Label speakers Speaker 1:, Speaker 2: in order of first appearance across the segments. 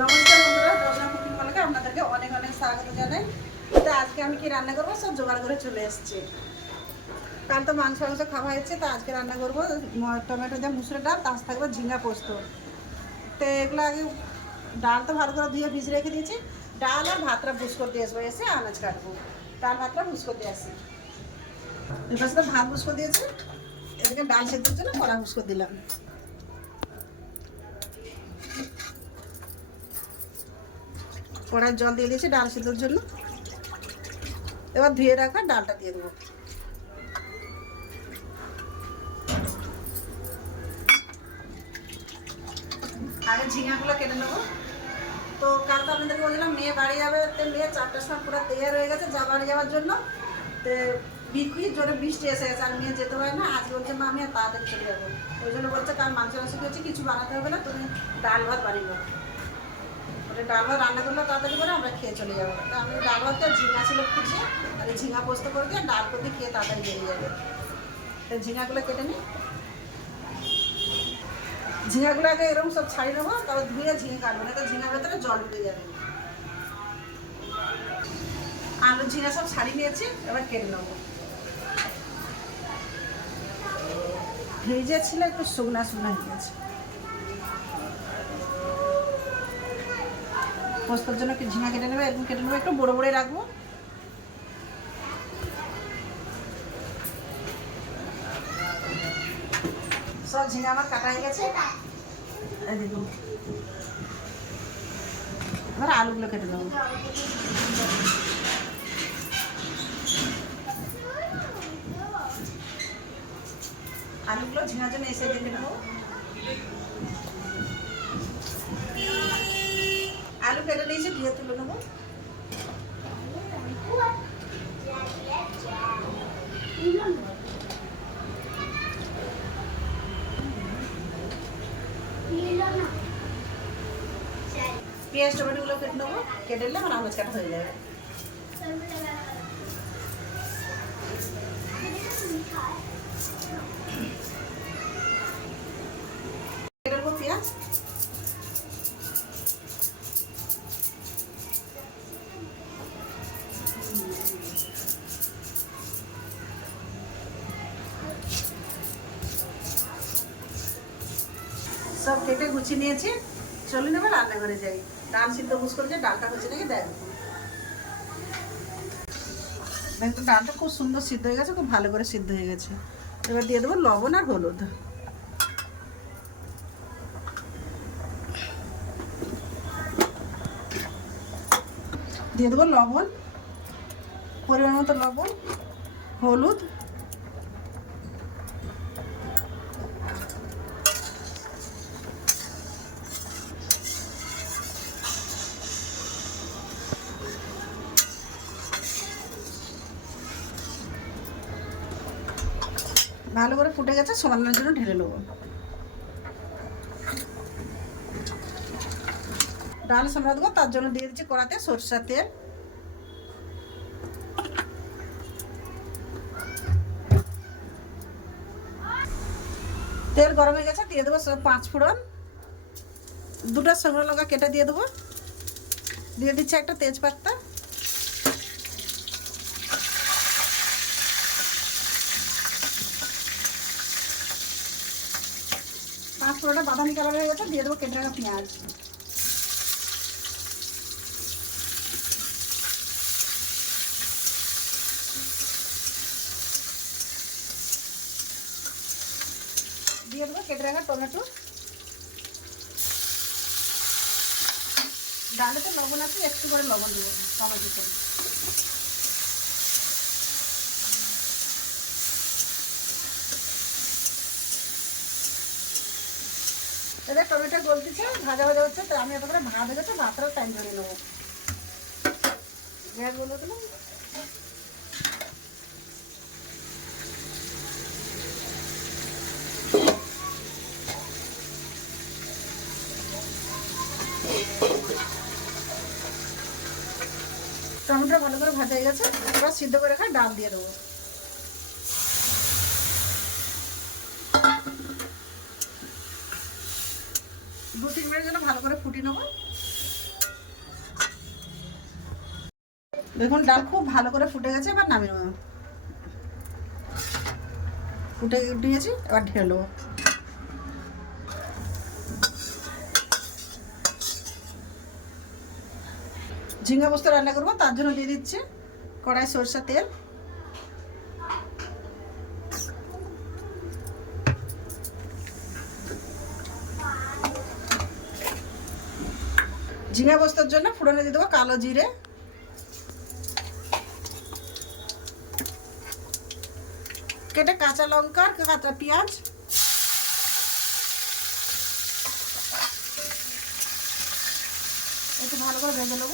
Speaker 1: নমস্কার অনেক অনেক স্বাগত জানাই। তো আজকে আমি কি রান্না করব? সব জোগাড় করে চলে এসেছি। মাংস মাংস খাওয়া হয়েছে, তো আজকে রান্না করব। টমেটো দিয়ে ডাল, তার থাকবে ঝিঙ্গা পোস্ত। তো এগুলো আগে ডাল তো ভালো করে ধুয়ে ভিজে রেখে দিয়েছি। ডাল আর ভাতটা ভুজ করতে আসব, এসে আনাজ কাটবো। ডাল, ভাতটা ভুজ করতে আসি। এবার সাথে ভাত ভুজ করে দিয়েছি। এদিকে ডাল সেদ্ধর জন্য কড়া ভুজ করে দিলাম। কড়াই জল দিয়ে দিয়েছি, ডাল সিদ্ধর জন্য। এবার ধুয়ে রাখা ডালটা দিয়ে দেবো। আগে ঝিঙাগুলো কেটে নেব। তো কাল তো আপনাদেরকে বলছিলাম, মেয়ে বাড়ি যাবে তো মেয়ে চারটার সময় পুরো তৈরি হয়ে গেছে, যা বাড়ি যাওয়ার জন্য। তো বিকুই জোরে বৃষ্টি এসে গেছে, আর মেয়ে যেতে পারে না। আজ বলছে মা আমি আর তাড়াতাড়ি চলে যাব। ওই জন্য বলছে, কাল মাংস মাংস কিছু বানাতে হবে না, তুমি ডাল ভাত বানিয়ে ডাল ভাত রান্না করলে, তাড়াতাড়ি করে আমরা খেয়ে চলে যাব। তা আমি ডাল ভাতটা ঝিঙা ছিল খুঁজে আর ঝিঙা পোস্ত করে দিয়ে ডাল করে খেয়ে তাড়াতাড়ি বেরিয়ে যাবে। তো ঝিঙাগুলো কেটে নিই ঝিঙাগুলো আগে এরকম সব ছাড়িয়ে নেব, তারপর ধুয়ে ঝিঙে কাটবো না তো ঝিঙার ভেতরে জল ঢুকে যাবে। আলু, ঝিঙা সব ছাড়িয়ে নিয়েছি, এবার কেটে নেব। ভেজে ছিল একটু শুকনা শুকনা হয়ে গেছে। পোস্তর জন্য একটু ঝিঙা কেটে নেবে এরকম কেটে নেবে, একটু বড়ো বড়ে রাখব। সব ঝিঙা আমার কাটা হয়ে গেছে। দেখুন। এবার আলুগুলো কেটে দেবো আলুগুলো ঝিঙার জন্য এসে কেটে নেব। আলু কেটে নিয়েছি, দিয়ে তুলে নেব। পেঁয়াজ, টমেটোগুলো কেটে নেব, কেটে নিলে আমার আমেজ কাটা হয়ে যাবে। পেঁয়াজ। সব কেটে গুছিয়ে নিয়েছি। চলুন এবার রান্নাঘরে যাই। ডাল সিদ্ধ বুঝ করেছে, ডালটা হচ্ছে নাকি দেখো দেখো ডালটা খুব সুন্দর সিদ্ধ হয়ে গেছে, খুব ভালো করে সিদ্ধ হয়ে গেছে। এবার দিয়ে দেবো লবণ আর হলুদ। দিয়ে দেবো লবণ পরিমাণ মতো লবণ, হলুদ। ভালো করে ফুটে গেছে সমানের জন্য ঢেলে নেব। ডাল সামলা দেবো তার জন্য দিয়ে দিচ্ছি কড়াতে সরষার তেল। তেল গরম হয়ে গেছে, দিয়ে দেবো পাঁচ ফোড়ন। দুটো শুকনো লঙ্কা কেটে দিয়ে দেবো। দিয়ে দিচ্ছি একটা তেজপাতা। পাঁচ ফোড়নটা বাদামি কালার হয়ে গেছে, দিয়ে দেবো কেটে রাখা পেঁয়াজ দিয়ে দেবো কেটে রাখা টমেটো। ডালে তো লবণ আছে, একটু করে লবণ দেবো টমেটোতে এবার টমেটো গলতেছে, ভাজা ভাজা হচ্ছে, তো আমি এত করে ভাত হয়ে গেছে ভাতটা টাইম ধরে নেব। গ্যাস বলে দিলাম টমেটো ভালো করে ভাজা হয়ে গেছে, এবার সিদ্ধ করে রাখা ডাল দিয়ে দেবো। দু তিন মিনিটের জন্য ভালো করে ফুটিয়ে নেব। দেখুন, ডাল খুব ভালো করে ফুটে গেছে, এবার নামিয়ে নেব। ফুটে দিয়েছি এবার ঢেলো ঝিঙ্গা পোস্ত রান্না করব, তার জন্য দিয়ে দিচ্ছি কড়াই সরষা তেল। ঝিঙ্গা পোস্তর জন্য ফুটনে দিয়ে দেবো কালো জিরে। কেটে কাঁচা লঙ্কা আর কাঁচা পেঁয়াজ। একটু ভালো করে ভেজে নেব।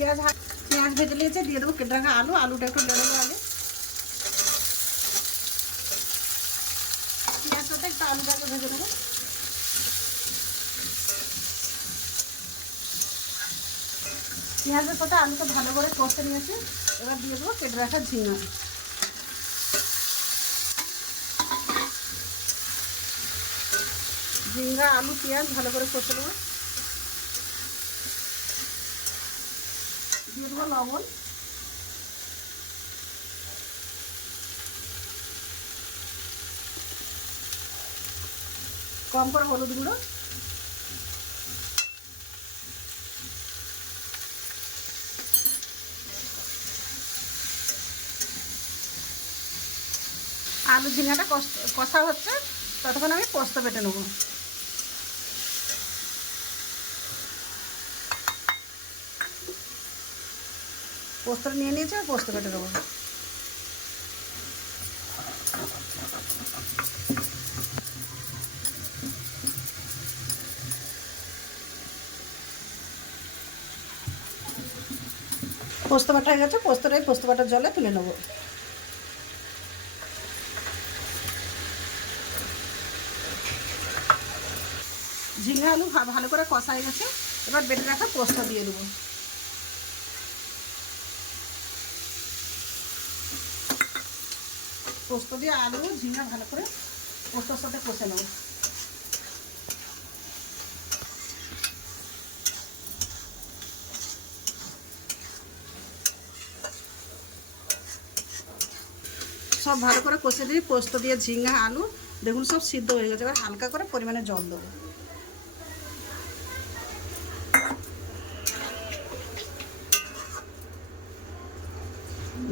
Speaker 1: পেঁয়াজ পেঁয়াজ ভেজে নিয়েছে, দিয়ে দেবো কেটে আলু, আলুটা একটু নেড়ে নেব আগে। পেঁয়াজটা একটু আলুটাকে ভেজে নেব। পেঁয়াজের সাথে আলুটা ভালো করে কষে নিয়েছি, এবার দিয়ে দেবো কেটে রাখা ঝিঙা। ঝিঙ্গা আলু, পেঁয়াজ ভালো করে কষে নেব। দিয়ে দেবো লবণ। কম করে হলুদ গুঁড়ো। আলু ঝিঙাটা কষ- হচ্ছে, ততক্ষণ আমি পোস্ত বেটে নেব। পোস্ত নিয়ে নিয়েছি আর পোস্ত কেটে দেবো। পোস্ত বাটা হয়ে গেছে পোস্তটাই পোস্ত বাটার জলে তুলে নেব। ঝিঙে আলু ভালো করে কষা হয়ে গেছে, এবার বেটে রাখা পোস্ত দিয়ে দেবো। পোস্ত দিয়ে আলু ঝিঙা ভালো করে পোস্তর সাথে কষে নেব। সব ভালো করে কষে দিয়ে পোস্ত দিয়ে ঝিঙা, আলু, দেখুন সব সিদ্ধ হয়ে গেছে। এবার হালকা করে পরিমাণে জল দেবো।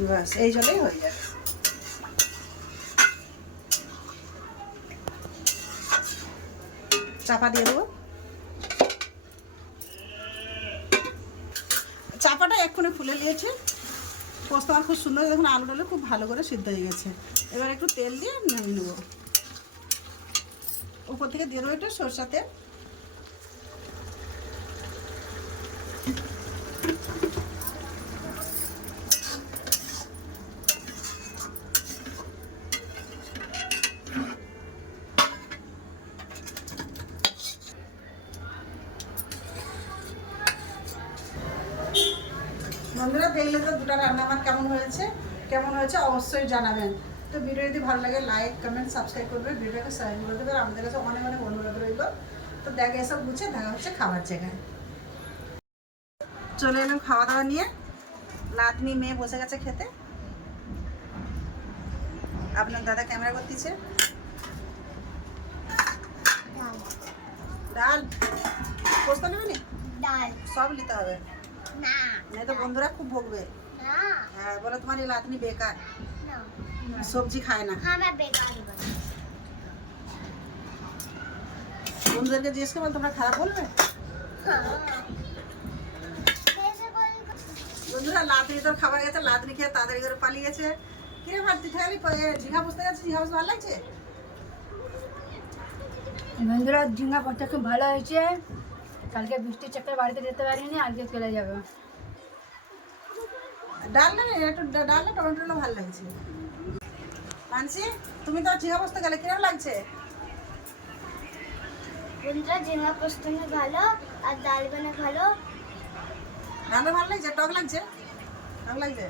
Speaker 1: ব্যাস, এই জলেই হয়ে যাবে। চাপা দিয়ে দেবো। চাপাটা এক্ষুনি খুলে নিয়েছে। পোস্ত আমার খুব সুন্দর দেখুন আলু টালু খুব ভালো করে সিদ্ধ হয়ে গেছে। এবার একটু তেল দিয়ে নামিয়ে নেব। উপর থেকে দিয়ে দেবো একটু সরষা তেল বন্ধুরা দেখলে তো দুটো রান্না আমার কেমন হয়েছে কেমন হয়েছে অবশ্যই জানাবেন। তো ভিডিও যদি ভালো লাগে লাইক কমেন্ট সাবস্ক্রাইব করবে ভিডিওকে শেয়ার করে দেবে। আমাদের কাছে অনেক অনেক অনুরোধ রইল। তো দেখে এসব গুছে দেখা হচ্ছে খাবার জায়গায়। চলে এলাম খাওয়া দাওয়া নিয়ে। নাতনি মেয়ে বসে গেছে খেতে। আপনার দাদা ক্যামেরা করতেছে? ডাল। পোস্ত নেবে নি
Speaker 2: ডাল।
Speaker 1: সব নিতে হবে।
Speaker 2: না।
Speaker 1: তো বন্ধুরা খুব ভোগবে। হ্যাঁ বলো তোমার এই লাতনি বেকার। সবজি খায় না। বন্ধুদেরকে জিজ্ঞেস করবেন তোমরা খারাপ বলবে? বন্ধুরা লাতনি তোর খাবার গেছে লাতনি খেয়ে তাড়াতাড়ি করে পালিয়ে গেছে কিরে ভাত তুই ঝিঙা বসতে গেছে ঝিঙা বসতে ভালো লাগছে?
Speaker 3: বন্ধুরা ঝিঙ্গা পড়তে খুব ভালো হয়েছে। কালকে বৃষ্টির চক্করে বাড়িতে যেতে পারিনি আজকে চলে যাবে।
Speaker 1: ডাল না একটু টমেটো ভালো লাগছে। মানসি তুমি তো ঝিঙা বসতে গেলে কিরম লাগছে?
Speaker 2: বন্ধুরা পোস্ত ভালো আর ডাল বানা
Speaker 1: ভালো। লাগছে? টক লাগছে? টক লাগছে?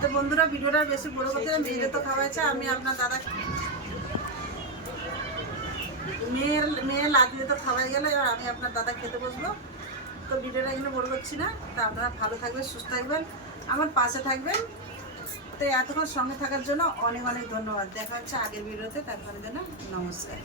Speaker 1: তো বন্ধুরা ভিডিওটা বেশি বড় করতে না, মেয়েদের তো খাওয়াইছে আমি আপনার দাদা মেয়ের মেয়ে লাগিয়ে তো খাওয়াই গেলে এবার আমি আপনার দাদা খেতে বসবো। তো ভিডিওটা এখানে বড় করছি না। তা আপনারা ভালো থাকবেন, সুস্থ থাকবেন, আমার পাশে থাকবেন। তো এতক্ষণ সঙ্গে থাকার জন্য অনেক অনেক ধন্যবাদ। দেখা হচ্ছে আগের ভিডিওতে তারপরে জন্য নমস্কার।